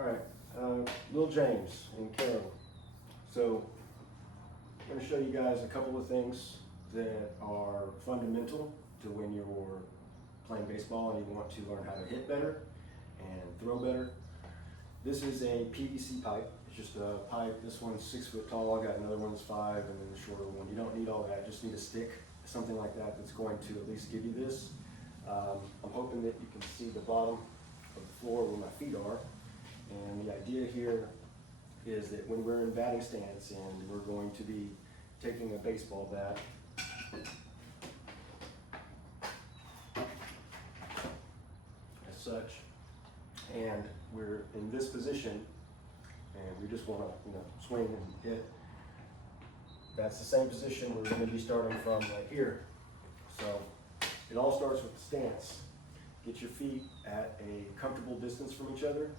All right, Lil James and Carol. So I'm going to show you guys a couple of things that are fundamental to when you're playing baseball and you want to learn how to hit better and throw better. This is a PVC pipe. It's just a pipe. This one's 6 foot tall. I got another one that's 5, and then the shorter one. You don't need all that. Just need a stick, something like that, that's going to at least give you this. I'm hoping that you can see the bottom of the floor where my feet are. And the idea here is that when we're in batting stance and we're going to be taking a baseball bat, as such, and we're in this position and we just want to swing and hit, that's the same position we're going to be starting from right here. So it all starts with the stance. Get your feet at a comfortable distance from each other,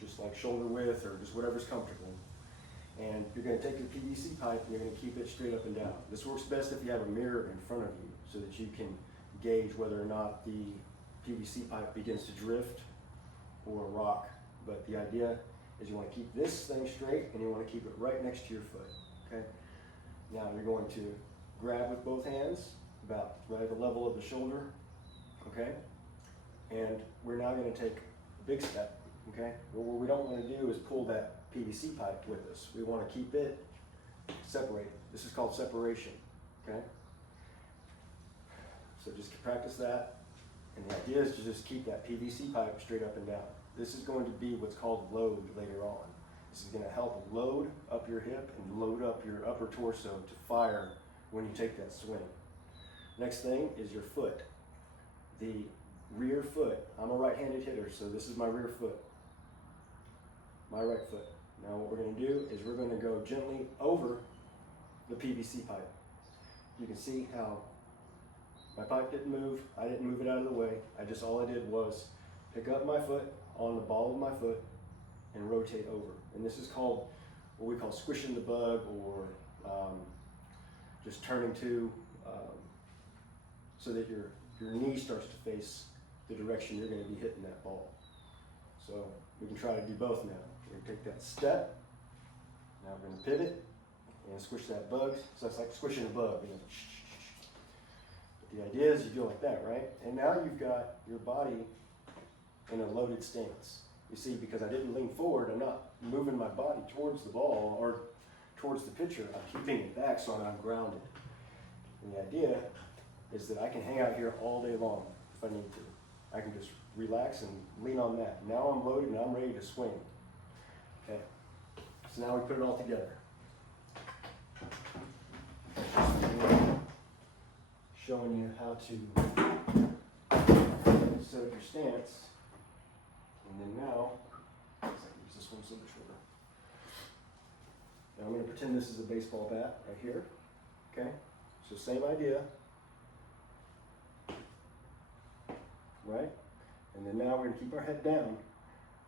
just like shoulder width or just whatever's comfortable. And you're going to take your PVC pipe and you're going to keep it straight up and down. This works best if you have a mirror in front of you so that you can gauge whether or not the PVC pipe begins to drift or rock. But the idea is you want to keep this thing straight and you want to keep it right next to your foot. Okay? Now you're going to grab with both hands about right at the level of the shoulder. Okay? And we're now going to take a big step. Okay? Well, what we don't want to do is pull that PVC pipe with us. We want to keep it separated. This is called separation. Okay? So just practice that. And the idea is to just keep that PVC pipe straight up and down. This is going to be what's called load later on. This is going to help load up your hip and load up your upper torso to fire when you take that swing. Next thing is your foot. The rear foot. I'm a right-handed hitter, so this is my rear foot. My right foot. Now what we're going to do is we're going to go gently over the PVC pipe. You can see how my pipe didn't move. I didn't move it out of the way. All I did was pick up my foot on the ball of my foot and rotate over. And this is called what we call squishing the bug, or just turning to, so that your knee starts to face the direction you're going to be hitting that ball. So we can try to do both now. We're going to take that step. Now we're going to pivot and squish that bug. So that's like squishing a bug. But the idea is you go like that, right? And now you've got your body in a loaded stance. You see, because I didn't lean forward, I'm not moving my body towards the ball or towards the pitcher. I'm keeping it back so I'm grounded. And the idea is that I can hang out here all day long if I need to. I can just relax and lean on that. Now I'm loaded and I'm ready to swing. Okay, so now we put it all together. Showing you how to set up your stance. And then now, I use this one so much shorter. Now I'm going to pretend this is a baseball bat right here. Okay, so same idea. Right? And then now we're going to keep our head down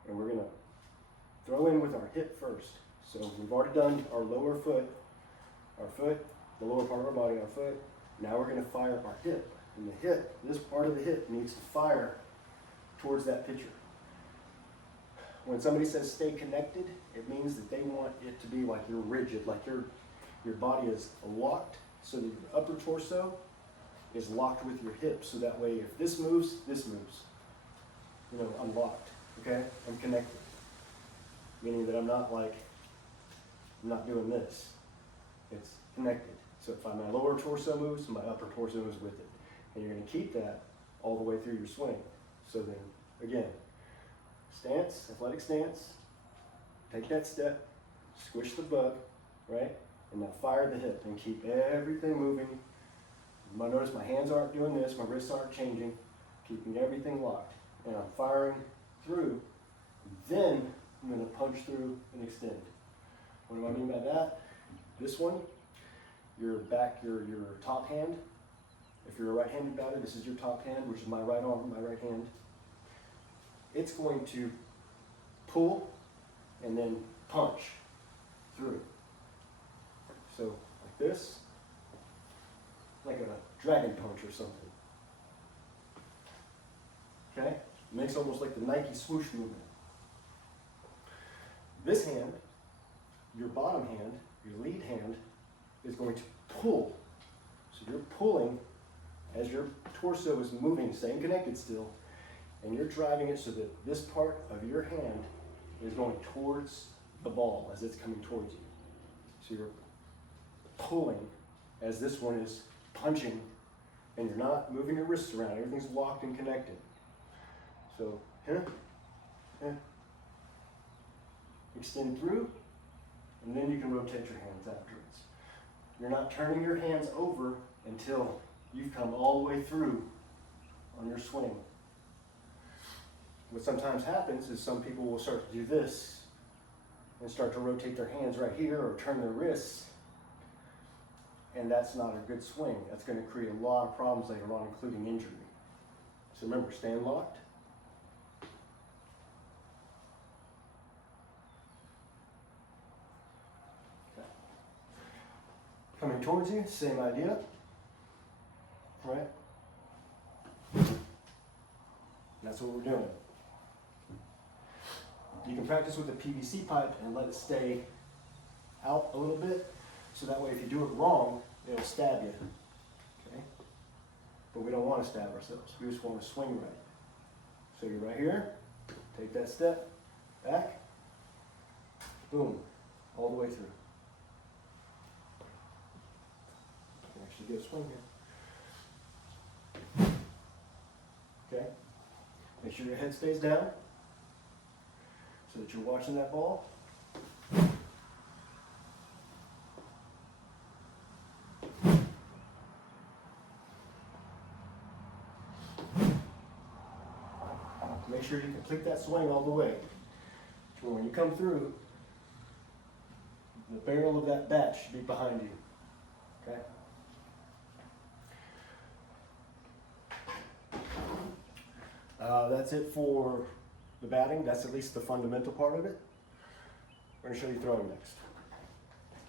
and we're going to throw in with our hip first. So we've already done our lower foot, the lower part of our body, our foot. Now we're going to fire our hip. And the hip, this part of the hip needs to fire towards that pitcher. When somebody says stay connected, it means that they want it to be like you're rigid, like your body is locked so that your upper torso is locked with your hips, so that way if this moves, this moves. You know, I'm locked, okay? I'm connected. Meaning that I'm not doing this. It's connected. So if my lower torso moves, my upper torso moves with it. And you're going to keep that all the way through your swing. So then, again, stance, athletic stance, take that step, squish the bug, right? And now fire the hip and keep everything moving. You might notice my hands aren't doing this, my wrists aren't changing, keeping everything locked. And I'm firing through, then I'm going to punch through and extend. What do I mean by that? This one, your top hand. If you're a right-handed batter, this is your top hand, which is my right arm, my right hand. It's going to pull and then punch through. So like this, like a dragon punch or something. Okay? It makes almost like the Nike swoosh movement. This hand, your bottom hand, your lead hand, is going to pull. So you're pulling as your torso is moving, staying connected still, and you're driving it so that this part of your hand is going towards the ball as it's coming towards you. So you're pulling as this one is punching, and you're not moving your wrists around. Everything's locked and connected. So, extend through, and then you can rotate your hands afterwards. You're not turning your hands over until you've come all the way through on your swing. What sometimes happens is some people will start to do this and start to rotate their hands right here or turn their wrists, and that's not a good swing. That's going to create a lot of problems later on, including injury. So remember, stand locked. Okay. Coming towards you, same idea. Right? That's what we're doing. You can practice with a PVC pipe and let it stay out a little bit, so that way if you do it wrong, it'll stab you. Okay? But we don't want to stab ourselves. We just want to swing right. So you're right here, take that step, back, boom, all the way through. You can actually get a swing here. Okay? Make sure your head stays down so that you're watching that ball. Make sure you complete that swing all the way. So when you come through, the barrel of that bat should be behind you. Okay? That's it for the batting. That's at least the fundamental part of it. We're going to show you throwing next.